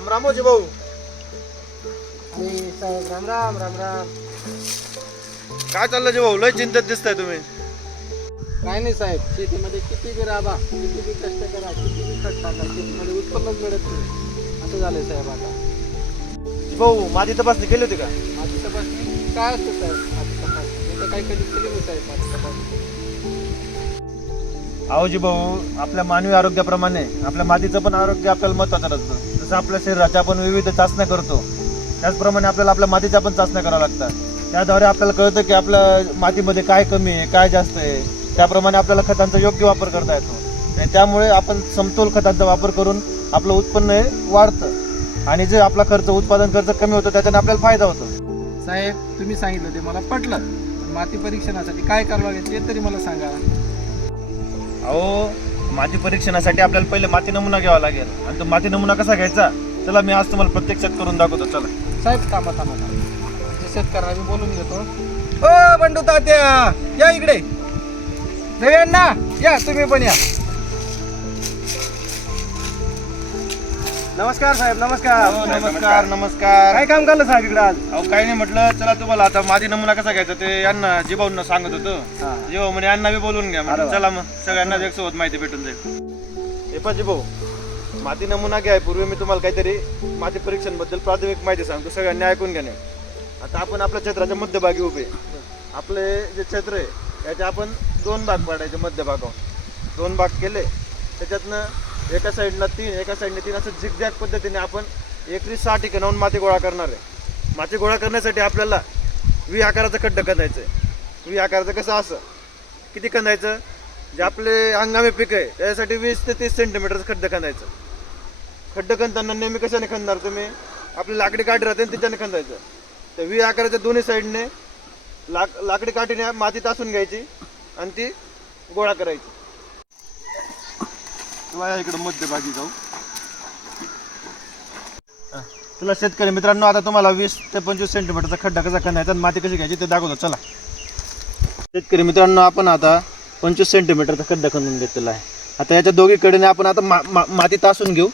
रामोजी भाऊ. आणि साहेब राम राम राम राम. काय चाललं जी भाऊ? लय चिंतेत दिसताय तुम्ही. काय नाही साहेब शेतीमध्ये किती बी राबा किती बी कष्ट करा किती बी खट टाका शेतीमध्ये उत्पन्नच मिळत नाही. असं झालंय साहेब आता. भाऊ माझी तपासणी केली होती का? माझी तपासणी काय असतं साहेब? माझी तपासणी. मी तर काही कधी केली नाही साहेब माझी तपासणी. अहो जी भाऊ आपल्या मानवी आरोग्याप्रमाणे आपल्या मातीचं पण आरोग्य आपल्याला महत्वाचं असतं जसं आपल्या शरीराच्या आपण विविध चाचण्या करतो त्याचप्रमाणे आपल्याला आपल्या मातीच्या पण चाचण्या कराव्या लागतात. त्याद्वारे आपल्याला कळतं की आपल्या मातीमध्ये काय कमी आहे काय जास्त आहे. त्याप्रमाणे आपल्याला खतांचा योग्य वापर करता येतो. आणि त्यामुळे आपण समतोल खतांचा वापर करून आपलं उत्पन्न हे वाढतं. आणि जे आपला खर्च उत्पादन खर्च कमी होतो त्याच्याने आपल्याला फायदा होतो. साहेब तुम्ही सांगितलं ते मला पटलं. माती परीक्षणासाठी काय करावं लागेल ते तरी मला सांगा. अहो माती परीक्षणासाठी आपल्याला पहिले माती नमुना घ्यावा लागेल. आणि तो माती नमुना कसा घ्यायचा? चला मी आज तुम्हाला प्रत्यक्षात करून दाखवतो. चला. साहेब थांबा थांबा थांबा. शेतकऱ्यांना मी बोलून घेतो. ओ बंडू तात्या या इकडे. ना या तुम्ही पण या. नमस्कार साहेब नमस्कार. हो, नमस्कार नमस्कार. काय काम करलं साहेब इकडे आज? अहो काही नाही म्हटलं चला तुम्हाला आता माती नमुना कसा घ्यायचा ते यांना जिभाऊंना सांगत होतो. हा. जिभाऊ म्हणे यांना बी बोलून घ्या. म्हटलं, वा. चला मग सगळ्यांना एकसोबत माहिती भेटून जाईल. हे पण जिभाऊ माती नमुना घ्याय पूर्वी मी तुम्हाला काहीतरी माती परीक्षांबद्दल प्राथमिक माहिती सांगतो सगळ्यांनी ऐकून घेणे आता आपण आपल्या क्षेत्राच्या मध्यभागी उभे. आपले जे क्षेत्र आहे याचे आपण दोन भाग पाडायचे मध्यभागावर. दोन भाग केले त्याच्यातनं एका साईडला तीन एका साईडने तीन असं झिगझॅग पद्धतीने आपण एकरी सहा ठिकाणाहून माती गोळा करणार आहे. माती गोळा करण्यासाठी आपल्याला वी आकाराचं खड्डं खंदायचं आहे वी आकाराचं कसं असं? किती खंदायचं? जे आपले हंगामी पीक आहे त्याच्यासाठी वीस ते तीस सेंटीमीटरचं खड्डं खंदायचं. खड्डं खणताना नेहमी कशाने खणणार तुम्ही? आपली लाकडी काठी राहते ना त्याच्याने खंदायचं. त्या वी आकाराच्या दोन्ही साईडने लाक लाकडी काठीने माती तासून घ्यायची आणि ती गोळा करायची. मध्यभागी जाऊ. तुला शेतकरी मित्रांनो आता तुम्हाला वीस ते पंचवीस सेंटीमीटरचा खड्डा कसा खणायचा आणि माती कशी घ्यायची ते दाखवतो. चला. शेतकरी मित्रांनो आपण आता पंचवीस सेंटीमीटरचा खड्डा खणून घेतलेला आहे. आता याच्या दोघी कडेने आपण आता मा, मा, माती तासून घेऊ.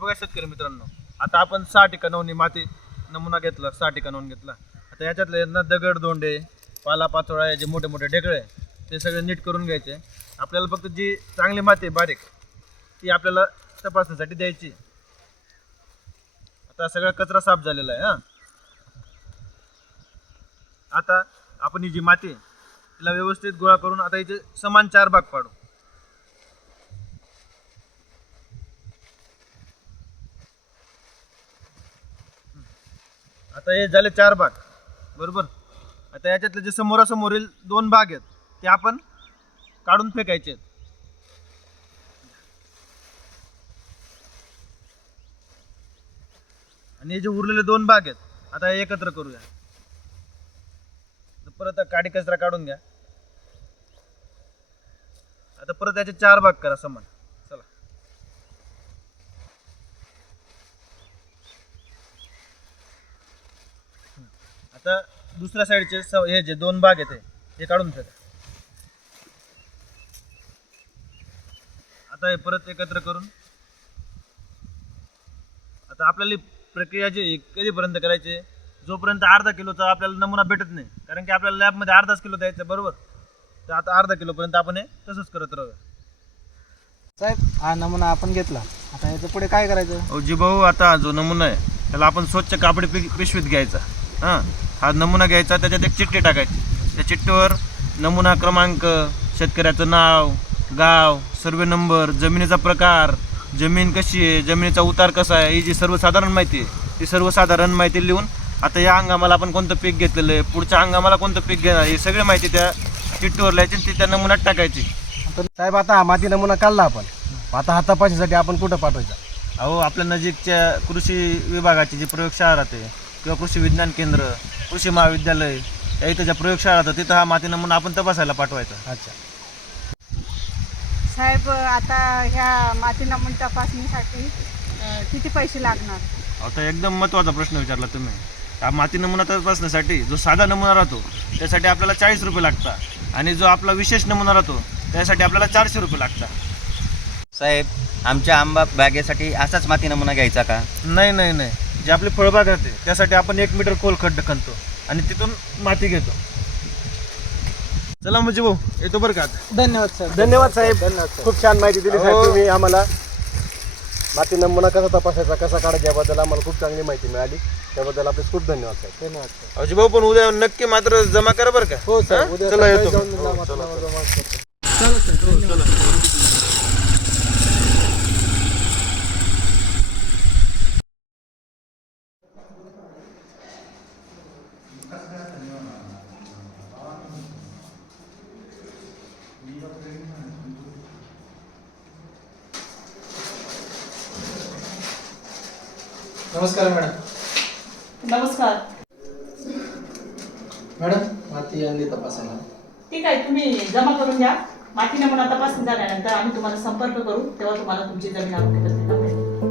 बघा शेतकरी मित्रांनो आता आपण सहा ठिकाणाहून माती नमुना घेतला सहा ठिकाणाहून घेतला. आता याच्यातले ना दगड दोंडे पाला पाचोळा हे जे मोठे मोठे ढेकळे ते सगळे नीट करून घ्यायचे. आपल्याला फक्त जी चांगली माती आहे बारीक ती आपल्याला तपासण्यासाठी द्यायची. आता सगळा कचरा साफ झालेला आहे हा. आता आपण ही जी माती तिला व्यवस्थित गोळा करून आता इथे समान चार भाग पाडू. आता हे झाले चार भाग. बरोबर? आता याच्यातले जे समोरासमोरील दोन भाग आहेत. ते आपण काढून फेकायचे आहेत. आणि हे जे उरलेले दोन भाग आहेत आता हे एकत्र करूया. परत काडी कचरा काढून घ्या. आता परत याचे चार भाग करा समान चला आता दुसऱ्या साईडचे स- हे जे दोन भाग आहेत हे- काढून फेका आता हे परत एकत्र करून आता आपल्याला प्रक्रिया जी कधीपर्यंत करायची आहे? जोपर्यंत अर्धा किलोचा आपल्याला नमुना भेटत नाही कारण की आपल्याला लॅबमध्ये अर्धाच किलो द्यायचं आहे, बरोबर? तर आता अर्धा किलोपर्यंत आपण हे तसंच करत राहूया. साहेब हा नमुना आपण घेतला. आता याच्यापुढे काय करायचं? जी भाऊ आता जो नमुना आहे त्याला आपण स्वच्छ कापडी पि पिशवीत घ्यायचा. हां. हा नमुना घ्यायचा त्याच्यात एक चिठ्ठी टाकायची. त्या चिठ्ठीवर नमुना क्रमांक शेतकऱ्याचं नाव गाव सर्वे नंबर जमिनीचा प्रकार जमीन कशी आहे जमिनीचा उतार कसा आहे ही जी सर्वसाधारण माहिती आहे ती सर्वसाधारण माहिती लिहून आता या हंगामाला आपण कोणतं पीक घेतलेलं आहे पुढच्या हंगामाला कोणतं पीक घेणार ही सगळी माहिती त्या चिठ्ठीवर लिहायची ती त्या नमुन्यात टाकायची. साहेब आता हा माती नमुना काढला आपण. आता हा तपासणीसाठी आपण कुठं पाठवायचा? अहो आपल्या नजीकच्या कृषी विभागाची जी प्रयोगशाळा राहते किंवा कृषी विज्ञान केंद्र कृषी महाविद्यालय या इथं ज्या प्रयोगशाळा राहतात तिथं हा माती नमुना आपण तपासायला पाठवायचा. अच्छा. साहेब आता ह्या माती नमुना तपासणीसाठी अं, किती पैसे लागणार? आता एकदम महत्त्वाचा प्रश्न विचारला तुम्ही. हा माती नमुना तपासण्यासाठी जो साधा नमुना राहतो त्यासाठी आपल्याला चाळीस रुपये लागतात. आणि जो आपला विशेष नमुना राहतो त्यासाठी आपल्याला चारशे रुपये लागतात. साहेब आमच्या आंबा बागेसाठी असाच माती नमुना घ्यायचा का? नाही नाही नाही. जे आपली फळबाग राहते त्यासाठी आपण एक मीटर खोल खड्ड खणतो आणि तिथून माती घेतो. चला म्हणजे भाऊ येतो बरं का आता. धन्यवाद साहेब धन्यवाद साहेब. धन्यवाद खूप छान माहिती दिली साहेब हो. तुम्ही आम्हाला. माती नमुना कसा तपासायचा कसा काढायचा याबद्दल आम्हाला खूप चांगली माहिती मिळाली. त्याबद्दल आपले खूप धन्यवाद साहेब. धन्यवाद अवजी भाऊ पण उद्या नक्की मात्र जमा करा बरं का? हो हा? उद्या चला सकाळी येतो. जाऊन जमा- जमा करतो. चला. नमस्कार मॅडम. नमस्कार. मॅडम माती आणली तपासायला. ठीक आहे तुम्ही जमा करून घ्या. माती नमुना तपासून झाल्यानंतर आम्ही तुम्हाला संपर्क करू तेव्हा तुम्हाला तुमची जमीन आरोग्य